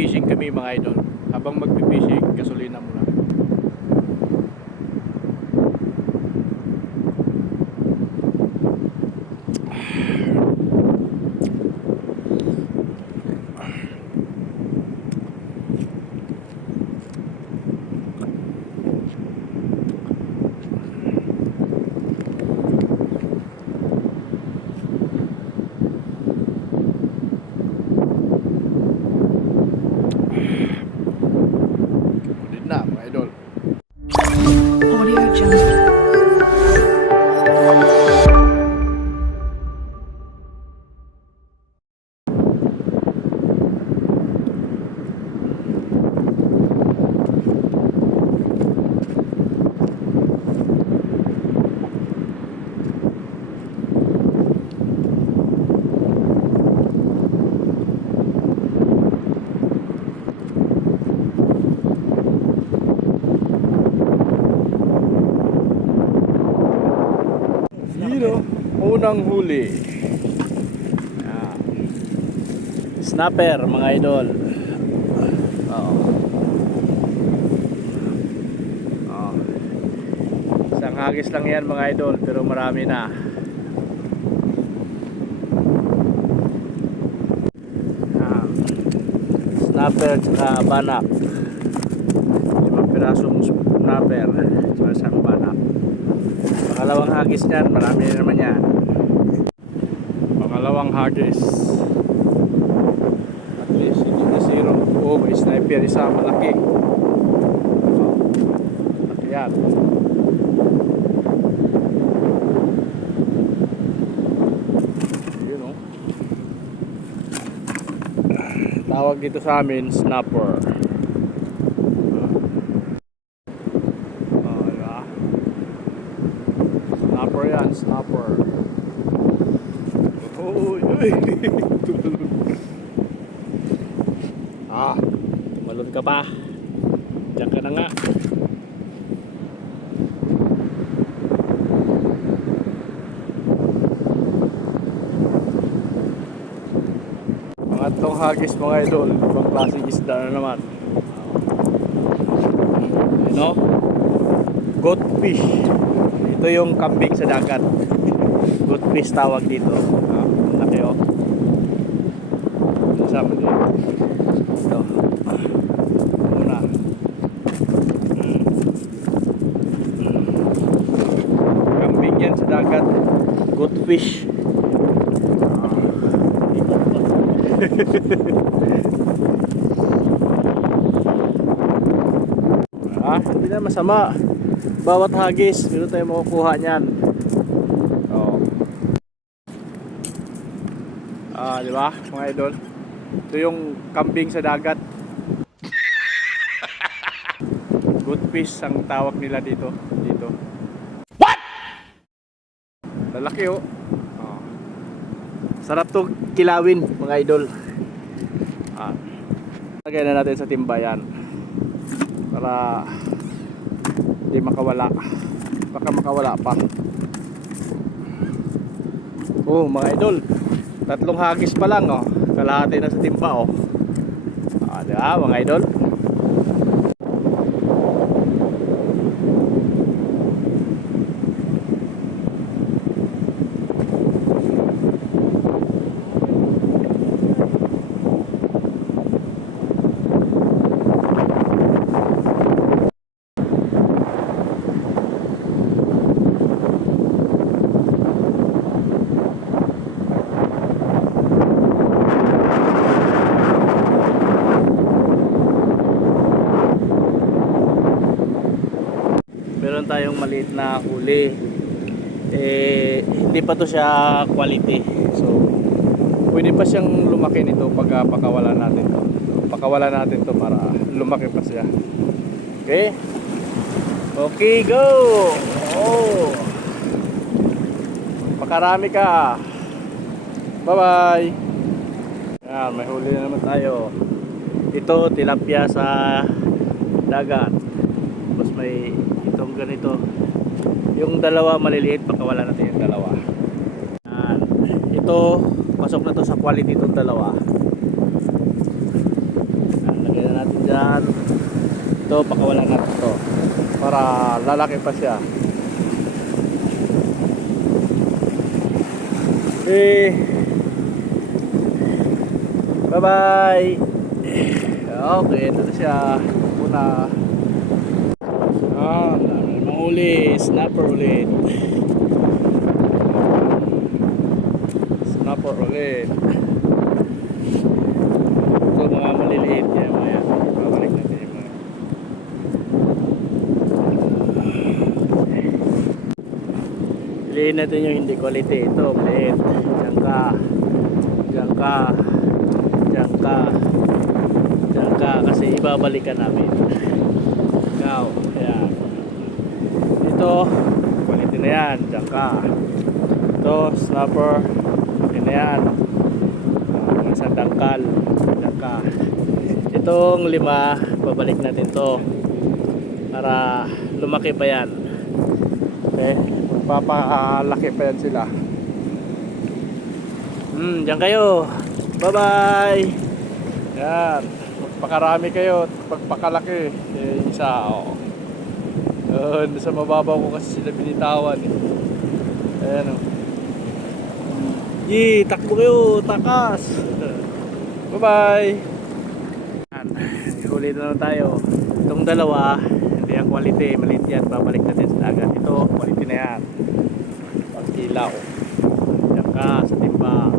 magpipishing kami mga idol. Habang magpipishing, gasolina muna. Ulit na mga idol. Audio Jungle. Unang huli. Yan. Snapper mga idol. Oo. Oo. Isang hagis lang yan mga idol, pero marami na. Yan. Snapper tsaka banak. 5 pirasong snapper tsaka isang banak. Pangalawang hagis niyan, marami na naman yan. Pangalawang hagis. At least hindi na zero. Oh, may sniper isa malaki. Malaki yan. Yun, oh. Tawag dito sa amin, snapper. Snapper yan, snapper. Uy, uy. Tumalon ka pa. Diyan ka na nga. Pangatlong hagis mga idol. Ibang klaseng isda na naman. You know? Goat fish. Ito yung kambing sa dagat. Goat fish tawag dito. Laki oh. Sama din. Ito. Muna. Kambing yan sa dagat. Goat fish. Hindi na masama. Bawat hagis, meron tayo makukuha niyan. Oh. Di ba, mga idol? Ito yung kambing sa dagat. Good fish ang tawag nila dito. What? Lalaki oh. Sarap to kilawin, mga idol. Lagay na natin sa timbayan para hindi makawala. Baka makawala pa. Oh mga idol, 3 hagis pa lang oh. Kalahati na sa timba oh. Diba mga idol? Meron tayong maliit na huli, hindi pa to siya quality, so pwede pa siyang lumaki nito pag pakawalan natin to. Pakawalan natin to para lumaki pa siya. Okay, go. Oh, pakarami ka. Bye bye. Yan, may huli na naman tayo. Ito tilapia sa dagat. Tapos may itong ganito. Yung dalawa maliliit, pakawalan natin yung dalawa. Yan. Ito, pasok na to sa quality itong dalawa. Yan. Yan. Ito, pakawalan natin to. Para lalaki pa siya. Okay. Bye-bye. Okay, ito na siya. Una. Dami namang uli. Snapper ulit. Snapper ulit. Ito mga maliliit yan. Maya. Babalik natin yung mga. Piliin natin yung hindi quality. Ito, maliit. Jangka. Jangka. Jangka. Jangka. Kasi ibabalikan namin. Ikaw. Ayan. Ito, quality na yan. Jangka. Ito, snapper. Quality na yan. Mga isang dangkal. Jangka. Itong 5, babalik natin to para lumaki pa yan. Okay, magpapalaki pa yan sila. Diyan kayo. Bye bye. Yan, magpakarami kayo, pagpakalaki. Yung isa, oh. Sa mababaw ko kasi sila binitawan eh. Ayan, oh. Yee, takbo kayo, takas. Bye bye. Huli na naman tayo. Itong dalawa, hindi ang quality, maliit yan, babalik natin sa dagat. Ito, quality na yan. Pagkilaw. Diyan ka sa timbang.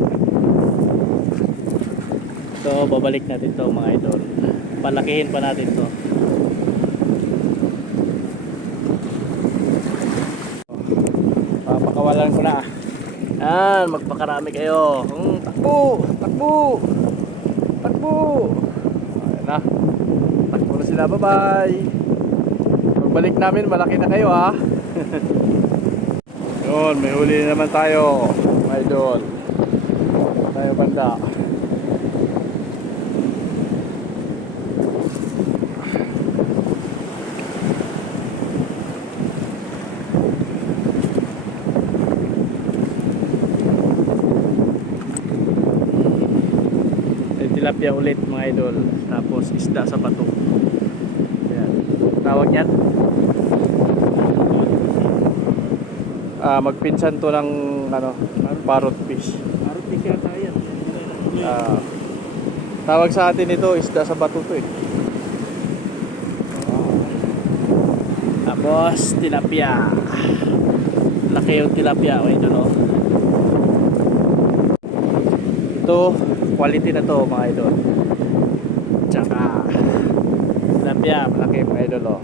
Ito, babalik natin to mga idol. Palakihin pa natin to. Papakawalan ko na. Yan, magpakarami kayo. Takbo, takbo, takbo. Ayan na. Takbo na sila, bye bye. Pagbalik namin, malaki na kayo ha. Yun, may huli naman tayo mga idol. Tayo banda. Tilapia ulit mga idol. Tapos isda sa bato. Ayan. Tawag niyan. Magpinsan to ng parrot fish. Parang fish yata yan. Tawag sa atin ito isda sa bato to eh. Tapos tilapia. Laki yung tilapia mga idol, oh. Ito quality na to mga idol. Tsaka tilapia, malaki mga idol, oh.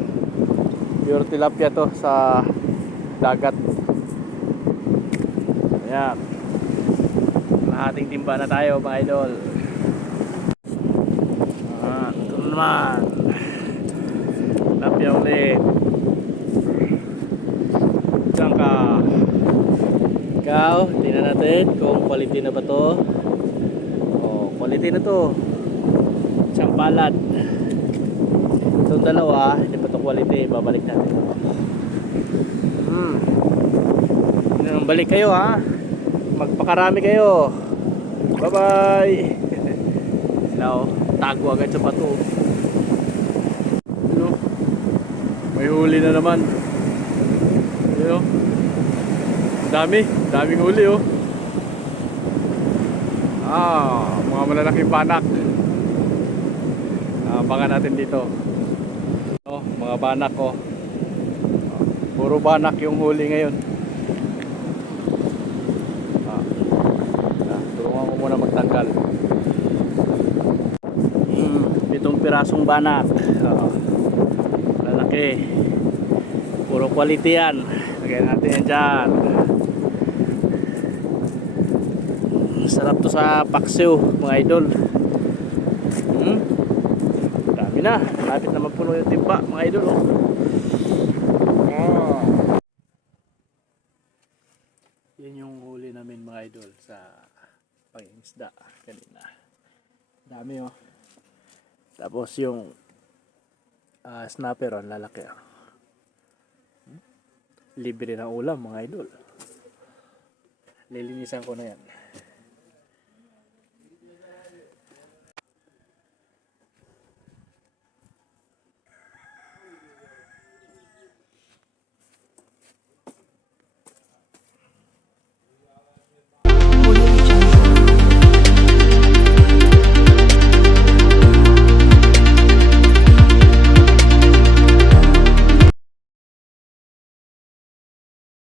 Pure tilapia to sa dagat. Ayan. Lahating timba na tayo mga idol. Ito naman. Tilapia ulit. Diyan ka. Ikaw, tingnan natin kung quality na ba to. Quality na to. Isang palad. Itong dalawa, hindi pa to quality. Babalik natin. Balik kayo ha. Magpakarami kayo. Bye bye. Sila, tago agad sa bato. May huli na naman. Daming huli oh. Mga malalaking banak. Abangan natin dito. Mga banak oh. Puro banak yung huli ngayon. Tulungan ko muna magtanggal. 7 pirasong banak. Lalaki. Puro quality yan. Lagyan natin yan dyan. Sarap to sa paksiw mga idol. Dami na. Lapit na mapuno yung timba mga idol, oh. Yan yung huli namin mga idol sa pangingisda kanina. Dami oh. Tapos yung snapper on lalaki oh. Libre na ulam mga idol. Lilinisan ko na yan.